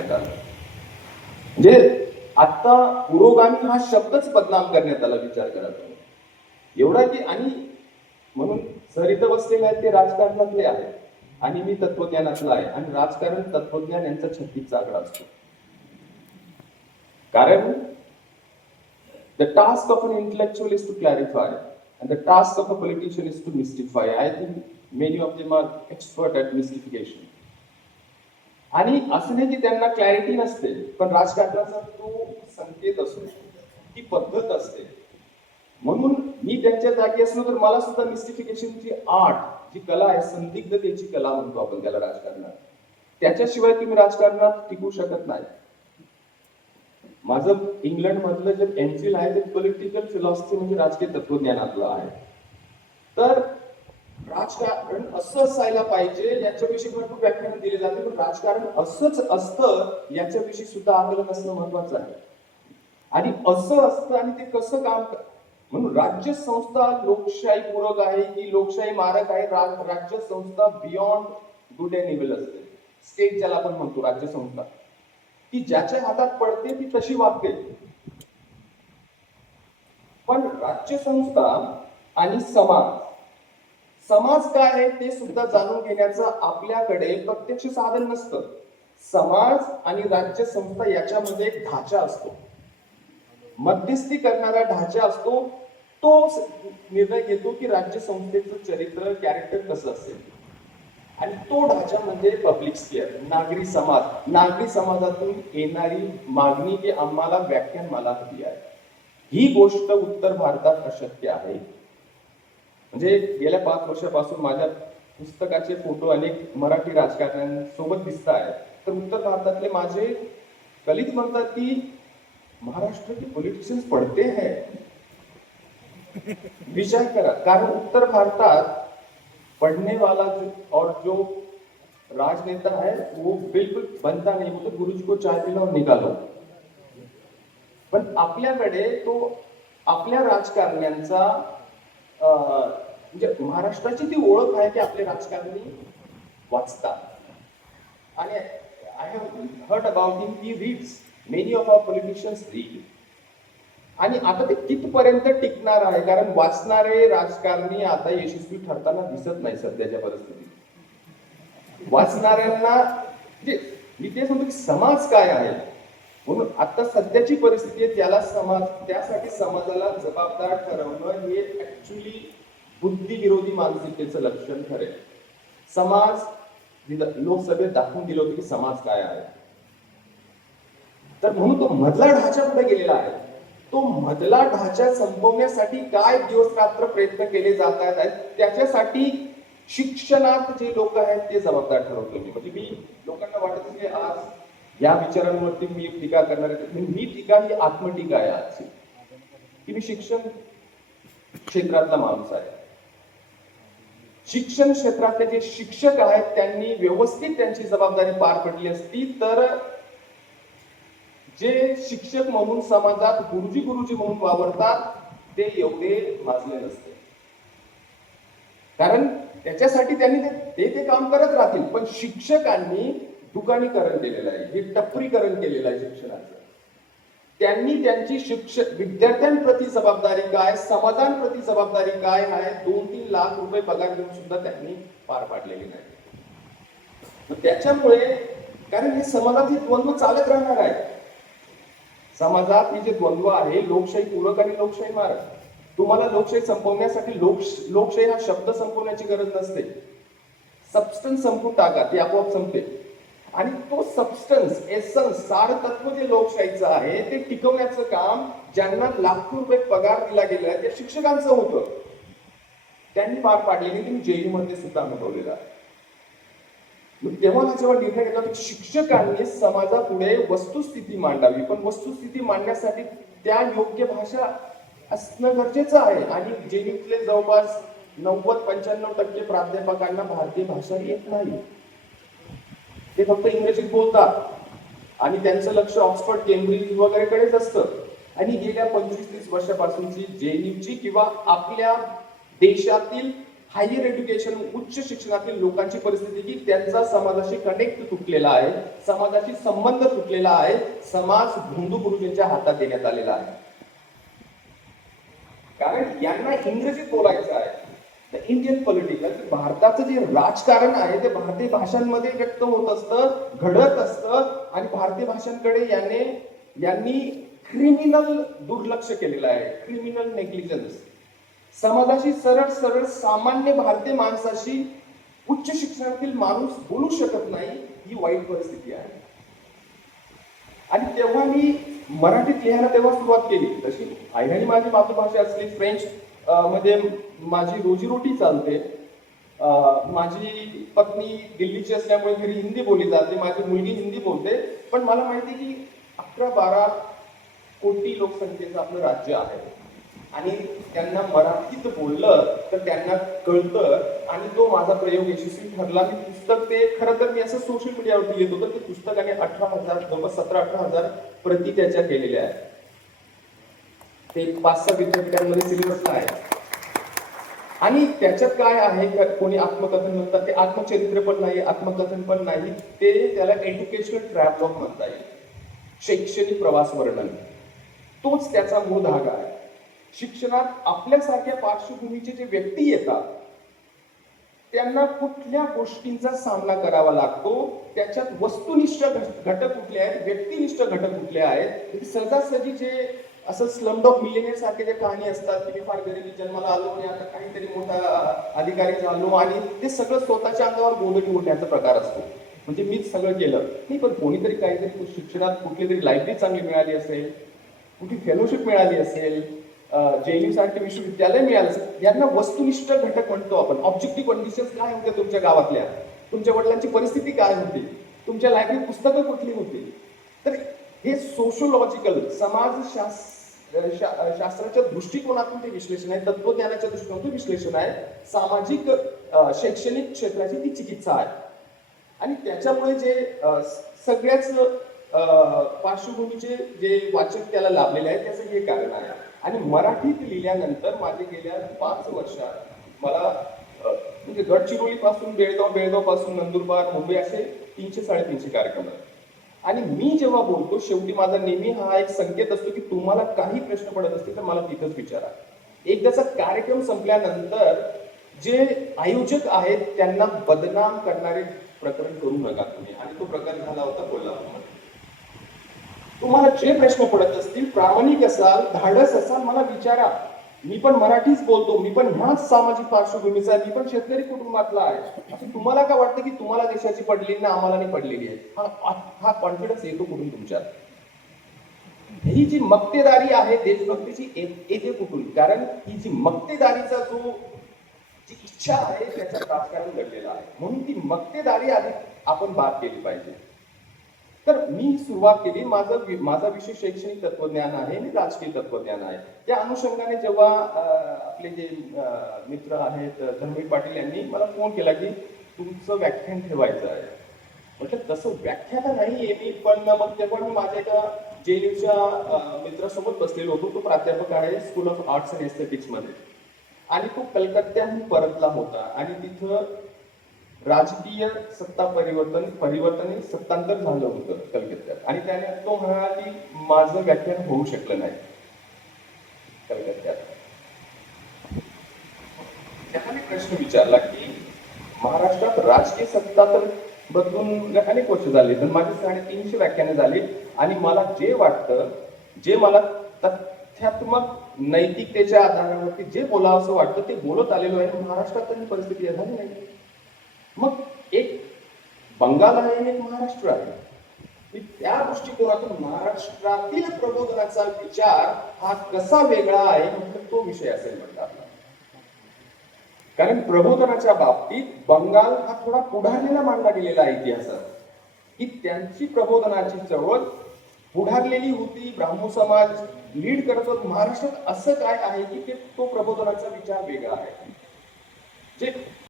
म्हणजे आता पुरोगामी हा शब्दच बदनाम करण्यात आला, विचार करा तुम्ही. एवढा की, आणि म्हणून सर इथं बसलेले आहेत ते राजकारणातले आहेत आणि मी तत्वज्ञानातला आहे, आणि राजकारण तत्वज्ञान यांचा 36चा आकडा असतो. कारण the task of an intellectual is to clarify and the task of a politician is to mystify. I think many of them are expert at mystification. आणि असं नाही की त्यांना क्लॅरिटी नसते, पण राजकारणाचा तो संकेत असतो, ती पद्धत असते. म्हणून मी त्यांच्या जागी असलो तर मला सुद्धा मिस्टिफिकेशनची आर्ट, जी कला आहे, संदिग्धतेची कला म्हणतो आपण त्याला राजकारणात, त्याच्याशिवाय तुम्ही राजकारणात टिकू शकत नाही. माझं इंग्लंड मधलं जे एमफिल आहे ते पॉलिटिकल फिलॉसॉफी म्हणजे राजकीय तत्वज्ञानातलं आहे. तर राजकारण असं असायला पाहिजे याच्याविषयी भरपूर व्याख्यान दिले जाते, पण राजकारण असंच असतं याच्याविषयी सुद्धा आकलन असणं महत्वाचं आहे. आणि असं असतं आणि ते कसं काम म्हणून राज्य संस्था लोकशाही पूरक आहे की लोकशाही मारक आहे? राज्य संस्था बियॉन्ड गुड अँड इव्हिल असते. स्टेट ज्याला आपण म्हणतो राज्य संस्था, की ज्याच्या हातात पडते ती तशी वागते. पण राज्य संस्था आणि समाज काय आहे ते सुद्धा जाणून घेण्याचं आपल्याकडे प्रत्यक्ष साधन नसतं. समाज आणि राज्य संस्था याच्यामध्ये एक ढाचा असतो, मध्यस्थी करणारा ढाचा असतो. तो निर्णय घेतो की राज्य संस्थेचं चरित्र, कॅरेक्टर कसं असेल. आणि तो ढाचा म्हणजे पब्लिक स्फिअर, नागरी समाज. नागरी समाजातून येणारी मागणी की आम्हाला व्याख्यान मला हवी आहे, ही गोष्ट उत्तर भारतात अशक्य आहे. म्हणजे गेल्या 5 वर्षापासून माझ्या पुस्तकाचे फोटो अनेक मराठी राजकारण्यांसोबत दिसत आहेत. तर उत्तर भारतातले माझे कलिग म्हणतात की महाराष्ट्र के पॉलिटिशियन्स पढ़ते हैं. विचार करा, कारण उत्तर भारतात पढ़ने वाला और जो राजनेता है वो बिल्कुल बनता नहीं, वो तो गुरुजी को चाय पिला और निकालो. पण आपल्याकडे तो आपल्या राजकारण्यांचा म्हणजे महाराष्ट्राची ती ओळख आहे की आपले राजकारणी वाचतात. आणि I have heard about him, he reads, many of our politicians read. आणि आता ते कितपर्यंत टिकणार आहे, कारण वाचणारे राजकारणी आता यशस्वी ठरताना दिसत नाही सध्याच्या परिस्थितीत. वाचणाऱ्यांना म्हणजे मी तेच म्हणतो की समाज काय आहे, म्हणून आता सध्याची परिस्थिती आहे त्याला त्यासाठी समाजाला जबाबदार ठरवणं हे ऍक्च्युली बुद्धिविरोधी मानसिकतेचं लक्षण ठरेल. समाज लोकसभेत दाखवून दिलं होतं की समाज काय आहे. तर म्हणून तो मधला ढाचा पुढे गेलेला आहे. तो मधला ढाचा संपवण्यासाठी काय दिवस रात्र प्रयत्न केले जात आहेत, त्याच्यासाठी शिक्षणात जे लोक आहेत ते जबाबदार ठरवतो. म्हणजे मी लोकांना वाटत की आज या विचारांवरती मी टीका करणार आहे. मी टीका ही आत्मटीका आहे आजची, की मी शिक्षण क्षेत्रातला माणूस आहे. शिक्षण क्षेत्रातले जे शिक्षक आहेत त्यांनी व्यवस्थित त्यांची जबाबदारी पार पडली असती तर जे शिक्षक म्हणून समाजात गुरुजी म्हणून वावरतात ते एवढे माजले नसते. कारण त्याच्यासाठी त्यांनी ते काम करत राहतील. पण शिक्षकांनी दुकानीकरण केलेलं आहे, हे टपरीकरण केलेलं आहे शिक्षणाचं. त्यांनी त्यांची विद्यार्थ्यांप्रती जबाबदारी काय, समाजांप्रती जबाबदारी काय आहे, 2-3 लाख रुपये पगार देऊन सुद्धा त्यांनी पार पाडलेली नाही. त्याच्यामुळे कारण हे समाजात हे द्वंद्व चालत राहणार आहे. समाजात हे जे द्वंद्व आहे, लोकशाही पूरक आणि लोकशाही मारक. तुम्हाला लोकशाही संपवण्यासाठी लोकशाही हा शब्द संपवण्याची गरज नसते. सबस्टन्स संपून टाका, ती आपोआप संपते. आणि तो सबस्टन्स, एसन्स, सार तत्व जे लोकशाहीचं आहे ते टिकवण्याचं काम ज्यांना लाखो रुपये पगार दिला गेला त्या शिक्षकांचं होतं. त्यांनी पार पाडलेली तुम्ही जेई मध्ये सुद्धा अनुभवलेला आहे. तेव्हा जेव्हा निर्णय घेतला की शिक्षकांनी समाजापुढे वस्तुस्थिती मांडावी, पण वस्तुस्थिती मांडण्यासाठी त्या योग्य भाषा असणं गरजेचं आहे. आणि जेईतले जवळपास 90-95% प्राध्यापकांना भारतीय भाषा येत नाही. ते फक्त इंग्रजीत बोलतात आणि त्यांचं लक्ष ऑक्सफर्ड, केम्ब्रिज वगैरेकडेच असतं. आणि गेल्या 25-30 वर्षापासूनची जेईची किंवा आपल्या देशातील हायर एज्युकेशन, उच्च शिक्षणातील लोकांची परिस्थिती की त्यांचा समाजाशी कनेक्ट तुटलेला आहे, समाजाशी संबंध तुटलेला आहे, समाज हिंदू गुरुजींच्या हातात देण्यात आलेला आहे. कारण यांना इंग्रजीत बोलायचं आहे. तर इंडियन पॉलिटिकल, भारताचं जे राजकारण आहे ते भारतीय भाषांमध्ये व्यक्त होत असतं, घडत असतं, आणि भारतीय भाषांकडे यांनी क्रिमिनल दुर्लक्ष केलेलं आहे, क्रिमिनल नेग्लिजन्स. समाजाशी सरळ सरळ सामान्य भारतीय माणसाशी उच्च शिक्षणातील माणूस बोलू शकत नाही, ही वाईट परिस्थिती आहे. आणि तेव्हा मी मराठीत लिहायला तेव्हा सुरुवात केली. तशी आयराणी माझी मातृभाषा असली, फ्रेंच मध्ये माझी रोजीरोटी चालते. माझी पत्नी दिल्लीची असल्यामुळे घरी हिंदी बोलली जाते, माझी मुलगी हिंदी बोलते. पण मला माहिती की 11-12 कोटी लोकसंख्येचं आपलं राज्य आहे, आणि त्यांना मराठीत बोललं तर त्यांना कळतं, आणि तो माझा प्रयोग यशस्वी ठरला. मी पुस्तक, ते खरं तर मी असं सोशल मीडियावरती लिहित होतं, ते पुस्तकाने 18,000 जवळ 17-18,000 प्रती त्याच्या केलेल्या आहेत. ते 5-6 विद्यापीठांमध्ये सिलेबसला आहे. आणि त्याच्यात काय आहे, कोणी आत्मकथन म्हणतात, ते आत्मचरित्र पण नाही, आत्मकथन पण नाही, ते त्याला एज्युकेशनल ट्रॅव्हलॉग म्हणता येईल, शैक्षणिक प्रवास वर्णन. तोच त्याचा मूळ धागा आहे. शिक्षणात आपल्यासारख्या पार्श्वभूमीचे जे व्यक्ती येतात त्यांना कुठल्या गोष्टींचा सामना करावा लागतो, त्याच्यात वस्तुनिष्ठ घटक कुठले आहेत, व्यक्तिनिष्ठ घटक कुठले आहेत. सहजासहजी जे असं स्लमडॉग मिलियनेअर सारखे जे कहाणी असतात की मी फार गरिबी जन्माला आलो आणि आता काहीतरी मोठा अधिकारी झालो, आणि ते सगळं स्वतःच्या अंगावर बोलणी उठण्याचा प्रकार असतो. म्हणजे मीच सगळं केलं नाही, पण कोणीतरी काहीतरी शिक्षणात कुठली तरी लायब्ररी चांगली मिळाली असेल, कुठली फेलोशिप मिळाली असेल, JU सारखे विश्वविद्यालय मिळालं असेल, यांना वस्तुनिष्ठ घटक म्हणतो आपण. ऑब्जेक्टिव्ह कंडिशन्स काय होत्या तुमच्या गावातल्या, तुमच्या वडिलांची परिस्थिती काय होती, तुमच्या लायब्ररीत पुस्तकं कुठली होती. तर हे सोशोलॉजिकल, शास्त्राच्या दृष्टिकोनातून ते विश्लेषण आहे, तत्वज्ञानाच्या दृष्टिकोनातून विश्लेषण आहे, सामाजिक शैक्षणिक क्षेत्राची ती चिकित्सा आहे. आणि त्याच्यामुळे जे सगळ्याच पार्श्वभूमीचे जे वाचक त्याला लाभलेले आहेत त्याचं हे कारण आहे. आणि मराठीत लिहिल्यानंतर माझे गेल्या 5 वर्षात मला म्हणजे गडचिरोली पासून बेळगाव पासून नंदुरबार, मुंबई असे 300-350 कार्यक्रम आहेत. आणि मी जेव्हा बोलतो, शेवटी माझा नेहमी हा एक संकेत असतो की तुम्हाला काही प्रश्न पडत असतील तर मला तिथंच विचारा. एकदाचा कार्यक्रम संपल्यानंतर जे आयोजक आहेत त्यांना बदनाम करणारे प्रकरण करू नका तुम्ही. आणि तो प्रकार झाला होता कोल्हापूरमध्ये. तुम्हाला जे प्रश्न पडत असतील, प्रामाणिक असाल, धाडस असाल, मला विचारा. मी पण मराठीच बोलतो, मी पण ह्याच सामाजिक पार्श्वभूमीचा आहे, मी पण शेतकरी कुटुंबातला आहे. असं तुम्हाला का वाटतं की तुम्हाला देशाची पडली ना आम्हाला नाही पडलेली आहे? हा कॉन्फिडन्स येतो कुठून तुमच्यात? ही जी मक्तेदारी आहे देशभक्तीची येते कुठून? कारण ही जी मक्तेदारीचा जी इच्छा आहे त्याच्यात राजकारण घडलेलं आहे. म्हणून ती मक्तेदारी आधी आपण बाद केली पाहिजे. तर मी सुरुवात केली, माझा विषय शैक्षणिक तत्वज्ञान आहे आणि राजकीय तत्वज्ञान आहे. त्या अनुषंगाने जेव्हा आपले जे मित्र आहेत धर्मेश पाटील यांनी मला फोन केला की तुमचं व्याख्यान ठेवायचं आहे. म्हटलं तसं व्याख्यान नाहीये मी, पण मग तेव्हा मी माझ्या एका JNUच्या मित्रासोबत बसलेलो होतो. तो प्राध्यापक आहे school of arts and aesthetics मध्ये, आणि तो कलकत्त्याहून परतला होता. आणि तिथं राजकीय सत्ता परिवर्तन सत्तांतर झालं होतं कलकत्त्यात. आणि त्याने तो म्हणाला की माझं व्याख्यान होऊ शकलं नाही कलकत्त्यात. त्याने प्रश्न विचारला की महाराष्ट्रात राजकीय सत्ता तर बदलून अनेक वर्ष झाली, तर माझी 350 व्याख्याने झाली, आणि मला जे वाटतं, जे मला तथ्यात्मक नैतिकतेच्या आधारावरती जे बोलावं असं वाटतं ते बोलत आलेलो आहे. महाराष्ट्रात ही परिस्थिती झाली नाही. मग एक बंगाल आहे आणि एक महाराष्ट्र आहे. त्या दृष्टिकोनातून महाराष्ट्रातील प्रबोधनाचा विचार हा कसा वेगळा आहे म्हणजे तो विषय असेल म्हणतात. कारण प्रबोधनाच्या बाबतीत बंगाल हा थोडा पुढारलेला मानला गेलेला आहे इतिहासात, की त्यांची प्रबोधनाची चळवळ पुढारलेली होती, ब्राह्मो समाज लीड करत होता. महाराष्ट्रात असं काय आहे की तो प्रबोधनाचा विचार वेगळा आहे. जे